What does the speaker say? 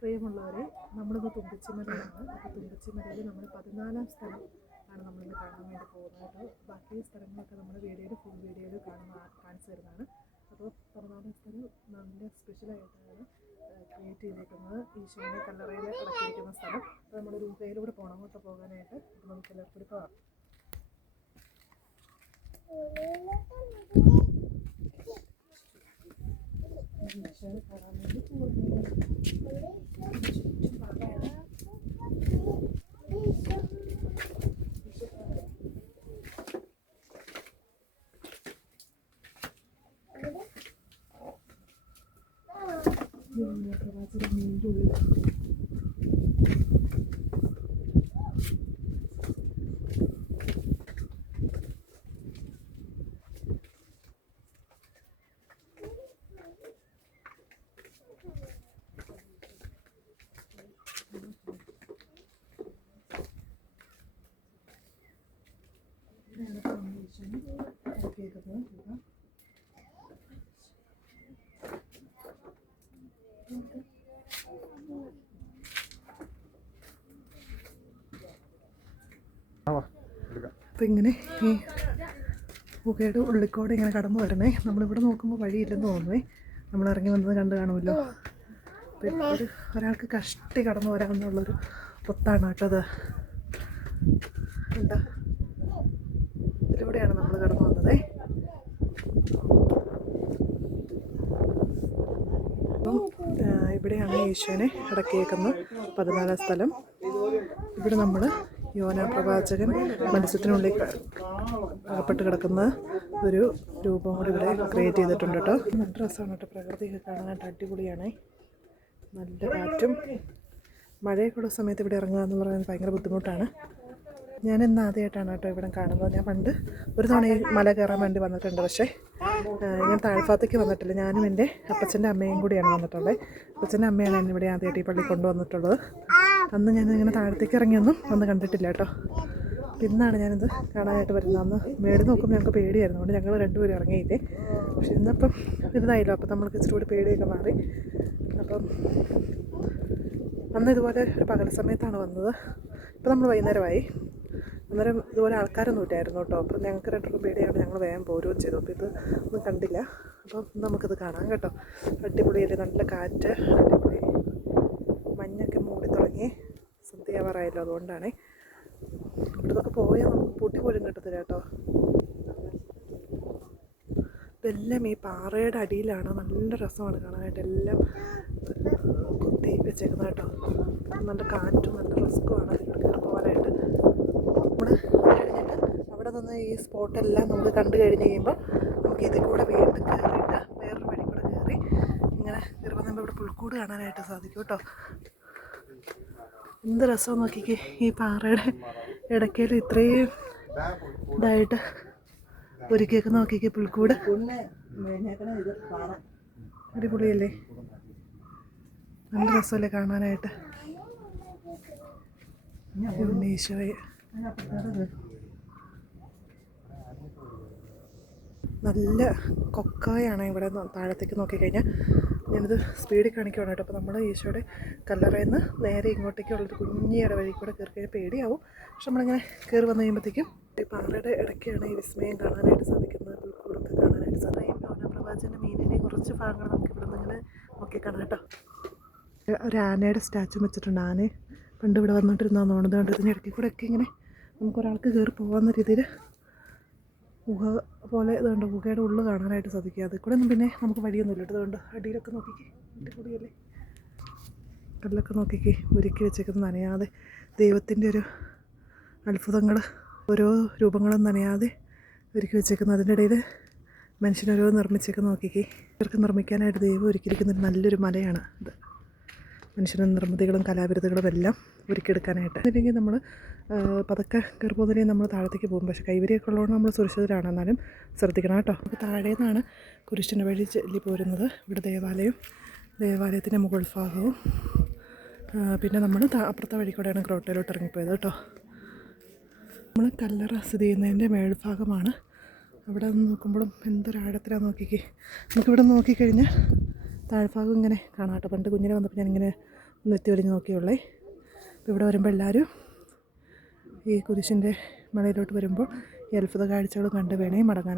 പ്രിയമുള്ളവരെ, നമ്മളിത് തുമ്പച്ചിമലയിലാണ്. അപ്പോൾ തുമ്പച്ചിമലയിൽ നമ്മൾ 14ാം സ്ഥലം ആണ് നമ്മളിന്ന് കാണാൻ വേണ്ടി പോകുന്നത്. ബാക്കി സ്ഥലങ്ങളൊക്കെ നമ്മൾ ഫുൾ വീഡിയോയിൽ കാണിച്ചു തരുന്നതാണ്. അപ്പോൾ 14ാം സ്ഥലം നല്ല സ്പെഷ്യലായിട്ടാണ് ക്രിയേറ്റ് ചെയ്തേക്കുന്നത്. ഈശോയുടെ കല്ലറയിൽ അടക്കിയിരിക്കുന്ന സ്ഥലം. അപ്പോൾ നമ്മൾ രൂപയിലൂടെ പോകണം അങ്ങോട്ട് പോകാനായിട്ട്. അപ്പോൾ നമുക്ക് എല്ലാവർക്കും കൂടി പോകാം. ഈശോയെ കാണാൻ വേണ്ടി പോകുന്നു. പ്രവാചകൻ്റെ ഉള്ളിൽ അപ്പോൾ ഇങ്ങനെ ഈ ഗുഹയുടെ ഉള്ളിക്കോടെ ഇങ്ങനെ കടന്നു വരണേ. നമ്മളിവിടെ നോക്കുമ്പോൾ വഴിയില്ലെന്ന് തോന്നുന്നേ. നമ്മൾ ഇറങ്ങി വന്നത് കണ്ടു കാണുമല്ലോ. അപ്പോൾ ഒരാൾക്ക് കഷ്ടി കടന്നു വരാമെന്നുള്ളൊരു പൊത്താണ് കേട്ടോ അത്. എന്താ ഇതിലൂടെയാണ് നമ്മൾ കടന്നു വന്നതേ. അപ്പം ഇവിടെയാണ് ഈശോനെ അടക്കിയേക്കുന്നത് 14ാം സ്ഥലം. ഇവിടെ നമ്മൾ യോന പ്രവാചകൻ മത്സ്യത്തിനുള്ളിൽ അകപ്പെട്ട് കിടക്കുന്ന ഒരു രൂപം കൂടി ഇവിടെ ക്രിയേറ്റ് ചെയ്തിട്ടുണ്ട് കേട്ടോ. നല്ല രസമാണ് കേട്ടോ. പ്രകൃതിയൊക്കെ കാണാനായിട്ട് അടിപൊളിയാണ്. നല്ല കാറ്റും മഴയൊക്കെയുള്ള സമയത്ത് ഇവിടെ ഇറങ്ങുക എന്ന് പറയുന്നത് ഭയങ്കര ബുദ്ധിമുട്ടാണ്. ഞാൻ ഇന്ന് ആദ്യമായിട്ടാണ് കേട്ടോ ഇവിടെ കാണുന്നത്. ഞാൻ പണ്ട് ഒരു തവണ ഈ മല കയറാൻ വേണ്ടി വന്നിട്ടുണ്ട്. പക്ഷേ ഞാൻ താഴ്ഭാഗത്തേക്ക് വന്നിട്ടില്ല. ഞാനും എൻ്റെ അപ്പച്ചൻ്റെ അമ്മയും കൂടിയാണ് വന്നിട്ടുള്ളത്. അപ്പച്ചൻ്റെ അമ്മയാണ് എന്നെ ഇവിടെ ആദ്യമായിട്ട് ഈ പള്ളി കൊണ്ടുവന്നിട്ടുള്ളത്. അന്ന് ഞാനിങ്ങനെ താഴത്തേക്ക് ഇറങ്ങിയൊന്നും വന്ന് കണ്ടിട്ടില്ല കേട്ടോ. ഇന്നാണ് ഞാനിത് കാണാനായിട്ട് വരുന്നത്. അന്ന് മേടി നോക്കുമ്പോൾ ഞങ്ങൾക്ക് പേടിയായിരുന്നു. അതുകൊണ്ട് ഞങ്ങൾ രണ്ടുപേരും ഇറങ്ങിയില്ലേ. പക്ഷെ ഇന്നിപ്പം ഇതായില്ലോ. അപ്പം നമ്മൾക്ക് ഇച്ചിരി കൂടി പേടിയൊക്കെ മാറി. അപ്പം അന്ന് ഇതുപോലെ ഒരു പകൽ സമയത്താണ് വന്നത്. ഇപ്പം നമ്മൾ വൈകുന്നേരമായി. അന്നേരം ഇതുപോലെ ആൾക്കാരൊന്നും ഇല്ലായിരുന്നു കേട്ടോ. അപ്പം ഞങ്ങൾക്ക് രണ്ടുപേരും പേടിയാണ്. ഞങ്ങൾ വേഗം പോരുകയും ചെയ്തു. അപ്പോൾ ഇത് ഒന്നും കണ്ടില്ല. അപ്പം നമുക്കിത് കാണാം കേട്ടോ. അടിപൊളിയല്ലേ, നല്ല കാറ്റ്, അടിപൊളി. മഞ്ഞൊക്കെ മൂടി തുടങ്ങി. സന്ധ്യയാവാറായല്ലോ. അതുകൊണ്ടാണ് ഇവിടുന്നൊക്കെ പോയാൽ നമുക്ക് പൂട്ടി പോലും കിട്ടത്തില്ല കേട്ടോ. ഇതെല്ലാം ഈ പാറയുടെ അടിയിലാണ്. നല്ല രസമാണ് കാണാനായിട്ട്. എല്ലാം കുത്തി വെച്ചേക്കുന്നത് കേട്ടോ. നല്ല കാറ്റും നല്ല റിസ്ക്കുമാണ് ഇവിടെ കയറി പോകാനായിട്ട്. നമ്മൾ കഴിഞ്ഞിട്ട് അവിടെ നിന്ന് ഈ സ്പോട്ടെല്ലാം നമുക്ക് കണ്ടു കഴിഞ്ഞ് കഴിയുമ്പോൾ നമുക്ക് ഇതിൽ കൂടെ വീണ്ടും കയറിയിട്ട് വേറൊരു വഴി കൂടെ കയറി ഇങ്ങനെ കയറി വന്നുമ്പോൾ ഇവിടെ പുൽക്കൂട് കാണാനായിട്ട് സാധിക്കും കേട്ടോ. എന്ത് രസം നോക്കിക്കേ. ഈ പാറയുടെ ഇടയ്ക്കൽ ഇത്രയും ഇതായിട്ട് ഒരുക്കിയൊക്കെ നോക്കിക്കേ പുൽക്കൂട്. അടിപൊളിയല്ലേ, നല്ല രസമല്ലേ കാണാനായിട്ട്. ഉണ്ണീശോയെ നല്ല കൊക്കയാണ് ഇവിടെ താഴത്തേക്ക് നോക്കിക്കഴിഞ്ഞാൽ. ഞാനിത് സ്പീഡിൽ കാണിക്കുകയാണ് കേട്ടോ. അപ്പോൾ നമ്മൾ ഈശോയുടെ കല്ലറയിൽ നിന്ന് നേരെ ഇങ്ങോട്ടേക്കുള്ളൊരു കുഞ്ഞിയുടെ വഴി കൂടെ കയറി കഴിഞ്ഞാൽ പേടിയാവും. പക്ഷെ നമ്മളിങ്ങനെ കയറി വന്നു കഴിയുമ്പോഴത്തേക്കും ഈ പാറയുടെ ഇടയ്ക്കാണ് ഈ വിസ്മയം കാണാനായിട്ട് സാധിക്കുന്നത്. പുൽക്കൂടൊക്കെ കാണാനായിട്ട് സാധിക്കും. യോന പ്രവാചകൻ്റെ മീനിൻ്റെ കുറച്ച് ഭാഗങ്ങൾ നമുക്ക് ഇവിടെ നിന്ന് ഇങ്ങനെ നോക്കിക്കാണാം കേട്ടോ. ഒരു ആനയുടെ സ്റ്റാച്ചു വെച്ചിട്ടുണ്ട്. ആന പണ്ട് ഇവിടെ വന്നിട്ടിരുന്നാന്ന് തോന്നുന്നത്. കൊണ്ട് ഇതിൻ്റെ ഇടയ്ക്ക് കൂടെ ഒക്കെ ഇങ്ങനെ നമുക്കൊരാൾക്ക് കയറി പോകാവുന്ന രീതിയിൽ ഗുഹ പോലെ ഇതുകൊണ്ട് ഗുഹയുടെ ഉള്ളിൽ കാണാനായിട്ട് സാധിക്കുക. അതിൽ കൂടെ ഒന്നും പിന്നെ നമുക്ക് വഴിയൊന്നുമില്ല. ഇതുകൊണ്ട് അടിയിലൊക്കെ നോക്കിക്കേ, അടിപൊളിയല്ലേ. കല്ലൊക്കെ നോക്കിക്കേ, ഒരുക്കി വെച്ചേക്കുന്നത് നനയാതെ. ദൈവത്തിൻ്റെ ഒരു അത്ഭുതങ്ങൾ, ഓരോ രൂപങ്ങളും നനയാതെ ഒരുക്കി വെച്ചേക്കുന്നത്. അതിൻ്റെ ഇടയിൽ മനുഷ്യനോരോ നിർമ്മിച്ചേക്കുന്നത് നോക്കിക്കേ. ഇവർക്ക് നിർമ്മിക്കാനായിട്ട് ദൈവം ഒരുക്കിയിരിക്കുന്നൊരു നല്ലൊരു മലയാണ് ഇത്. മനുഷ്യൻ്റെ നിർമ്മിതികളും കലാവിരുദ്ധകളും എല്ലാം ഒരുക്കിയെടുക്കാനായിട്ട്. അല്ലെങ്കിൽ നമ്മൾ പതുക്കെ കയറി പോകുന്നതിന് നമ്മൾ താഴത്തേക്ക് പോകും. പക്ഷേ കൈവരിയൊക്കെ ഉള്ളതുകൊണ്ട് നമ്മൾ സുരക്ഷിതരാണ്. എന്നാലും ശ്രദ്ധിക്കണം കേട്ടോ. നമുക്ക് താഴെ നിന്നാണ് കുരിശിൻ്റെ വഴി ചെല്ലി പോരുന്നത്. ഇവിടെ ദേവാലയത്തിൻ്റെ മുകൾ ഭാഗവും പിന്നെ നമ്മൾ അപ്പുറത്തെ വഴി കൂടെയാണ് ഗ്രോട്ടയിലോട്ട് ഇറങ്ങിപ്പോയത് കേട്ടോ. നമ്മൾ കല്ലറ സ്ഥിതി ചെയ്യുന്നതിൻ്റെ മേൽഭാഗമാണ്. അവിടെ നിന്ന് നോക്കുമ്പോഴും എന്തൊരാഴത്തിലാണ് നോക്കിക്കേ. നമുക്കിവിടെ നോക്കിക്കഴിഞ്ഞാൽ താഴ്ഭാഗം ഇങ്ങനെ കാണാം കേട്ടോ. പണ്ട് കുഞ്ഞിനെ വന്നപ്പോൾ ഞാനിങ്ങനെ നെത്തി വലിഞ്ഞ് നോക്കിയുള്ളേ. അപ്പോൾ ഇവിടെ വരുമ്പോൾ എല്ലാവരും ഈ കുരിശിൻ്റെ മലയിലോട്ട് വരുമ്പോൾ ഈ അത്ഭുത കാഴ്ചകൾ കണ്ട് വേണേ മടങ്ങാനായിട്ട്.